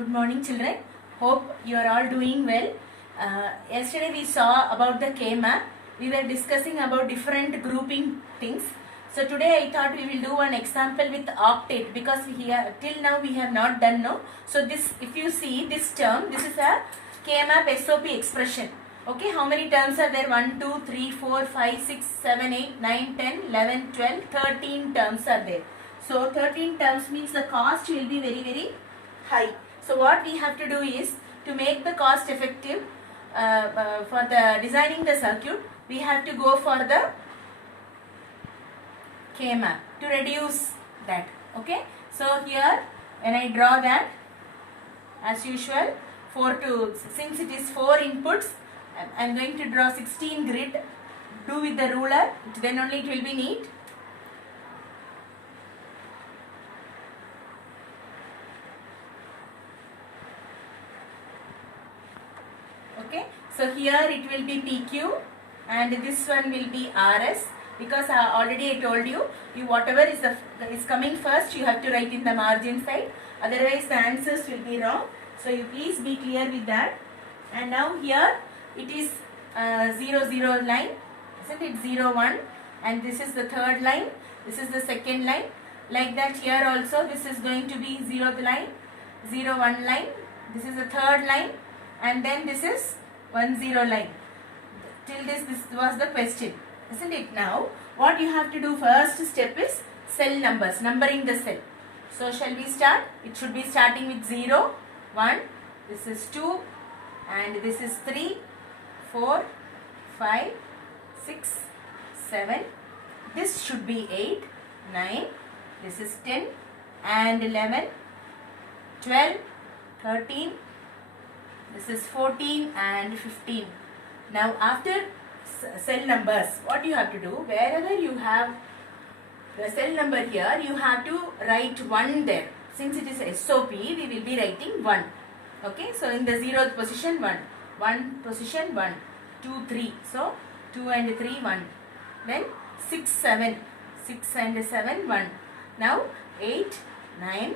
Good morning, children. Hope you are all doing well. Yesterday we saw about the K-map. We were discussing about different grouping things. So today I thought we will do one example with octet because here till now we have not done no. So this, if you see this term, this is a K-map SOP expression. Okay, how many terms are there? 1, 2, 3, 4, 5, 6, 7, 8, 9, 10, 11, 12, 13 terms are there. So 13 terms means the cost will be very high. So what we have to do is to make the cost effective for the designing the circuit, we have to go for the K-map to reduce that. Okay. So here when I draw that, as usual, since it is 4 inputs, I am going to draw 16 grid. Do with the ruler, then only it will be neat. Okay, so here it will be PQ and this one will be RS, because already I told you, whatever is coming first you have to write in the margin side, otherwise the answers will be wrong. So you please be clear with that. And now here it is 0 line, isn't it? 0 1, and this is the third line, this is the second line. Like that here also this is going to be 0th line, 0 1 line, this is the third line, and then this is 1 0 line. Till this was the question, isn't it? Now what you have to do, first step is cell numbers, numbering the cell. So shall we start? It should be starting with 0 1, this is 2, and this is 3 4 5 6 7, this should be 8 9, this is 10 and 11 12 13, this is 14 and 15. Now after cell numbers, what you have to do, wherever you have the cell number here, you have to write 1 there. Since it is SOP, we will be writing 1. Okay, so in the 0th position 1, 1 position 1, 2 3, so 2 and 3 1, then 6 7, 6 and 7 1, now 8 9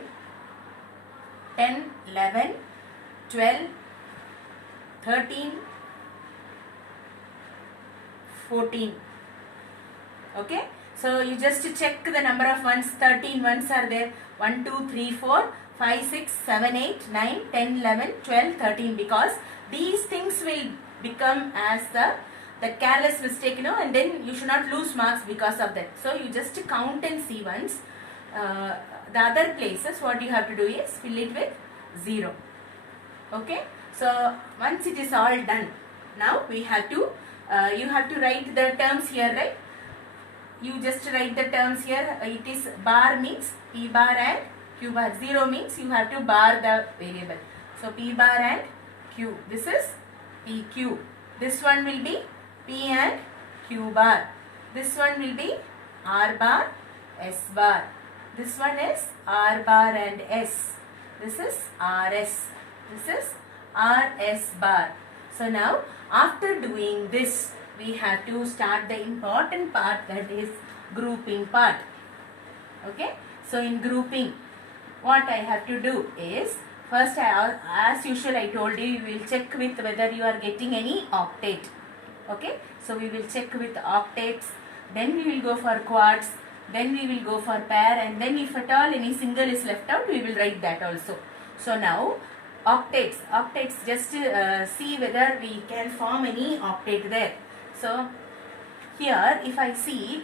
10 11 12 13 14. Okay, so you just check the number of ones. 13 ones are there. 1 2 3 4 5 6 7 8 9 10 11 12 13, because these things will become as the careless mistake, and then you should not lose marks because of that. So you just count and see once. The other places what you have to do is fill it with 0. Okay, so once it is all done, now we have to you have to write the terms here, right? You just write the terms here. It is bar means P bar and Q bar. 0 means you have to bar the variable. So P bar and Q. This is PQ. This one will be P and Q bar. This one will be R bar, S bar. This one is R bar and S. This is RS. This is RS bar. So now after doing this, we have to start the important part, that is grouping part. Okay, so in grouping, what I have to do is, first as usual I told you, you will check with whether you are getting any octet. Okay, so we will check with octets, then we will go for quads, then we will go for pair, and then if at all any single is left out, we will write that also. So now octets, just see whether we can form any octet there. So here if I see,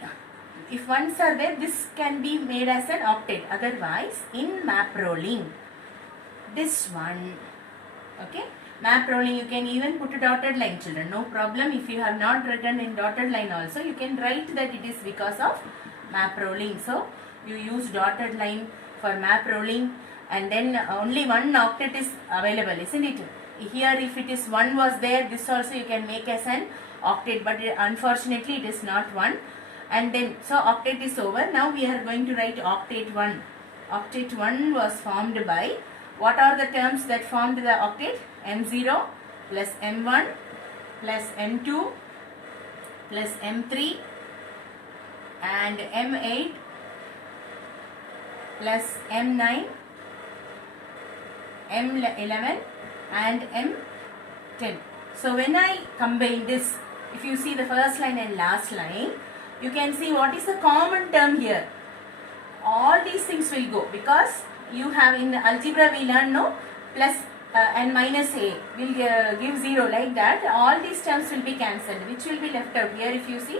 if ones are there, this can be made as an octet. Otherwise in map rolling, this one, okay, map rolling, you can even put a dotted line, children, no problem. If you have not written in dotted line also, you can write that it is because of map rolling. So you use dotted line for map rolling, and then only one octet is available, isn't it? Here if it is 1 was there, this also you can make as an octet, but unfortunately it is not 1. And then, so octet is over. Now we are going to write octet 1. Octet 1 was formed by, what are the terms that formed the octet? M0 plus M1 plus M2 plus M3 and M8 plus M9 M11 and M10. So when I combine this, if you see the first line and last line, you can see what is the common term here. All these things will go, because you have in algebra we learn no plus and minus a will give 0, like that. All these terms will be cancelled. Which will be left out here? If you see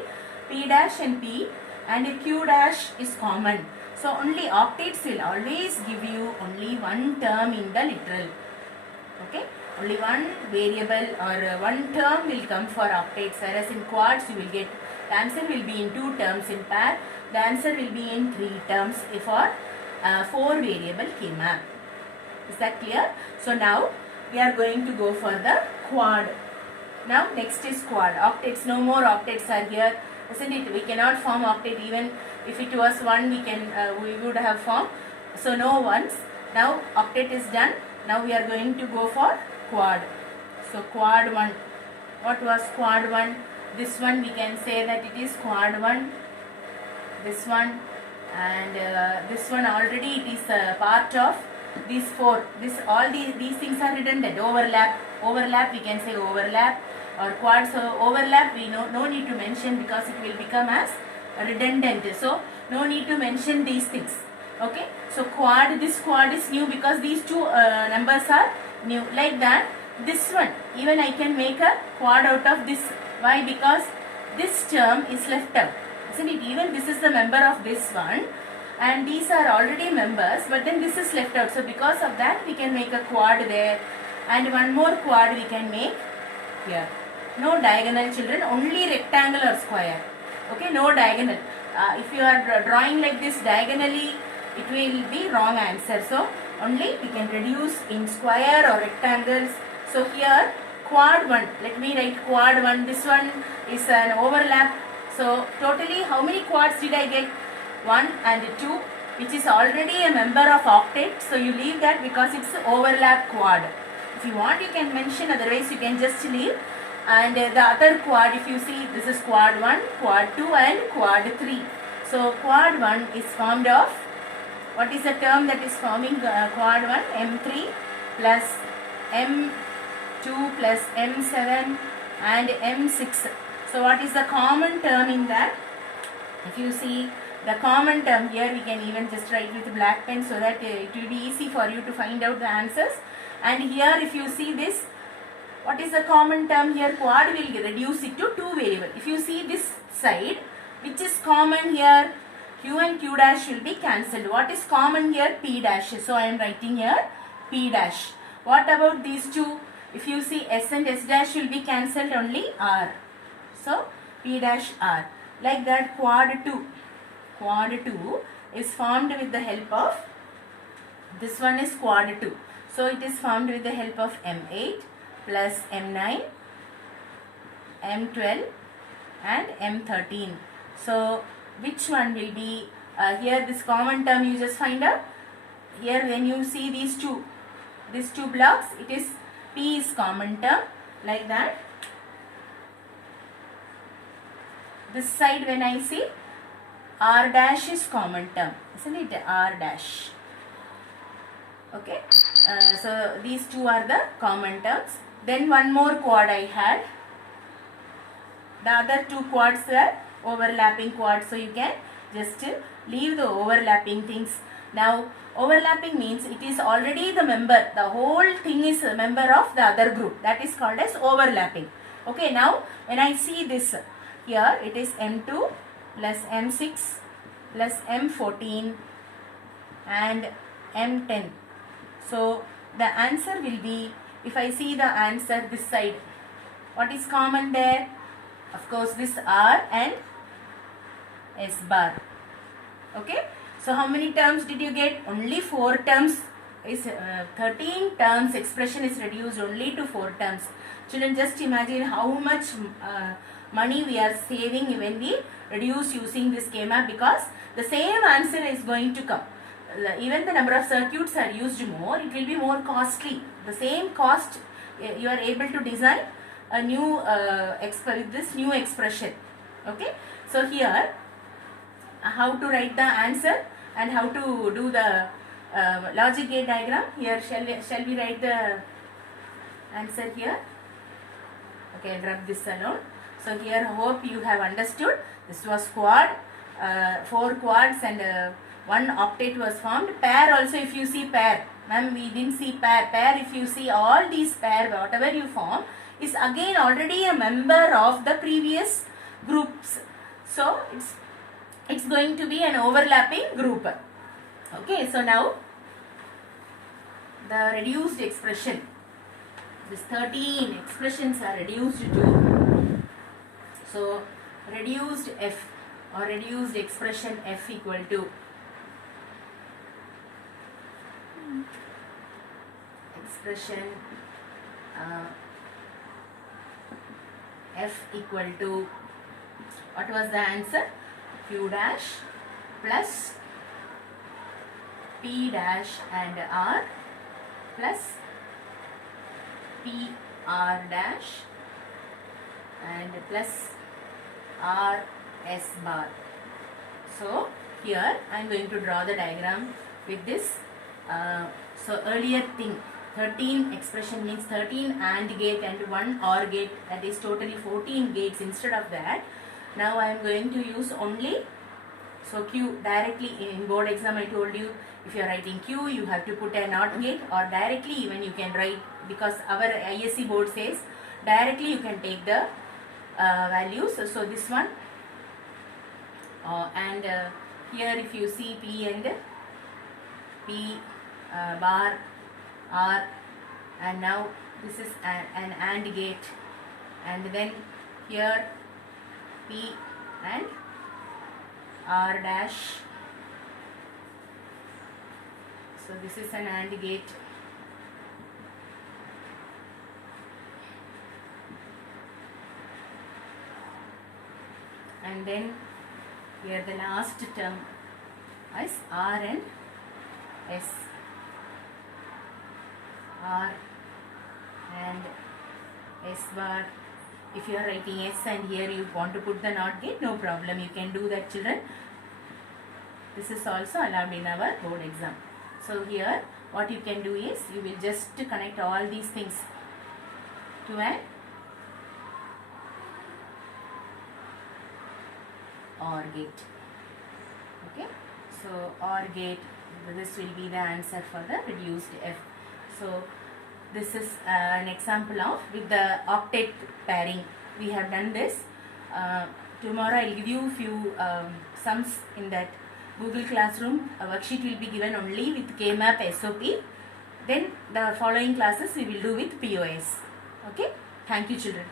p dash and p and q dash is common. So only octates will always give you only one term in the literal. Okay, only one variable or one term will come for octates, whereas in quads you will get the answer will be in 2 terms. In pair the answer will be in 3 terms for 4 variable K-map. Is that clear? So now we are going to go for the quad. Now next is quad. Octates, no more octates are here, isn't it? We cannot form octet. Even if it was 1, we would have formed. So no ones. Now octet is done. Now we are going to go for quad. So quad 1. What was quad 1? This one we can say that it is quad 1. This one and this one already it is part of these 4. All these things are redundant. Overlap we can say overlap or quad. So overlap we no need to mention, because it will become as redundant. So no need to mention these things. Okay. So quad, this quad is new because these 2 numbers are new, like that. This one even I can make a quad out of this. Why? Because this term is left out, isn't it? Even this is the member of this one and these are already members, but then this is left out. So because of that we can make a quad there, and one more quad we can make here. No diagonal, children, only rectangle or square. Okay, no diagonal. If you are drawing like this diagonally, it will be wrong answer. So only we can reduce in square or rectangles. So here quad 1, let me write quad 1. This one is an overlap. So totally how many quads did I get? 1 and 2, which is already a member of octet. So you leave that because it's overlap quad. If you want you can mention, otherwise you can just leave. And the other quad, if you see, this is quad 1, quad 2 and quad 3. So quad 1 is formed of, what is the term that is forming quad 1? M3 plus M2 plus M7 and M6. So what is the common term in that? If you see the common term here, we can even just write with black pen so that it will be easy for you to find out the answers. And here if you see this, what is the common term here? Quad will reduce it to 2 variable. If you see this side, which is common here, Q and Q dash will be cancelled. What is common here? P dash. So I am writing here P dash. What about these 2? If you see S and S dash will be cancelled, only R. So P dash R. Like that quad 2. Quad 2 is formed with the help of, this one is quad 2. So it is formed with the help of M8 plus M9, M12 and M13. So which one will be here? This common term you just find out. Here when you see these two blocks, it is P is common term, like that. This side when I see, R dash is common term, isn't it? R dash. Okay. So these 2 are the common terms. Then one more quad I had. The other 2 quads were overlapping quads. So you can just leave the overlapping things. Now overlapping means it is already the member. The whole thing is a member of the other group. That is called as overlapping. Okay. Now when I see this here, it is M2 plus M6 plus M14 and M10. So the answer will be, if I see the answer this side, what is common there? Of course this R and S bar. Okay. So how many terms did you get? Only 4 terms. Is 13 terms expression is reduced only to 4 terms. Children, just imagine how much money we are saving when we reduce using this K-map, because the same answer is going to come. Even the number of circuits are used more, it will be more costly. The same cost you are able to design a new this new expression. Okay. So here how to write the answer and how to do the logic gate diagram. Here shall we write the answer here? Okay, I'll rub this alone. So here hope you have understood. This was quad, 4 quads and 1 octet was formed. Pair also, if you see pair, ma'am, we didn't see pair. Pair, if you see all these pair, whatever you form, is again already a member of the previous groups. So it's going to be an overlapping group. Okay, so now the reduced expression. These 13 expressions are reduced to, so reduced f or reduced expression f equal to expression f equal to, what was the answer? Q dash plus P dash and R plus P R dash and plus R S bar. So here I am going to draw the diagram with this. So earlier thing, 13 expression means 13 AND gate and 1 OR gate, that is totally 14 gates. Instead of that, now I am going to use only, so Q directly. In board exam I told you, if you are writing Q, you have to put a NOT gate, or directly even you can write, because our ISC board says directly you can take the values. So this one and here if you see P and P bar R, and now this is an AND gate, and then here P and R dash. So this is an AND gate. And then here the last term is R and S. R and S bar. If you are writing S and here you want to put the NOT gate, no problem, you can do that, children. This is also allowed in our board exam. So here what you can do is, you will just connect all these things to an OR gate. Okay, so OR gate, this will be the answer for the reduced F. So this is an example of with the octet pairing. We have done this. Tomorrow I will give you few sums in that Google Classroom. A worksheet will be given only with K-map SOP. Then the following classes we will do with POS. Okay. Thank you, children.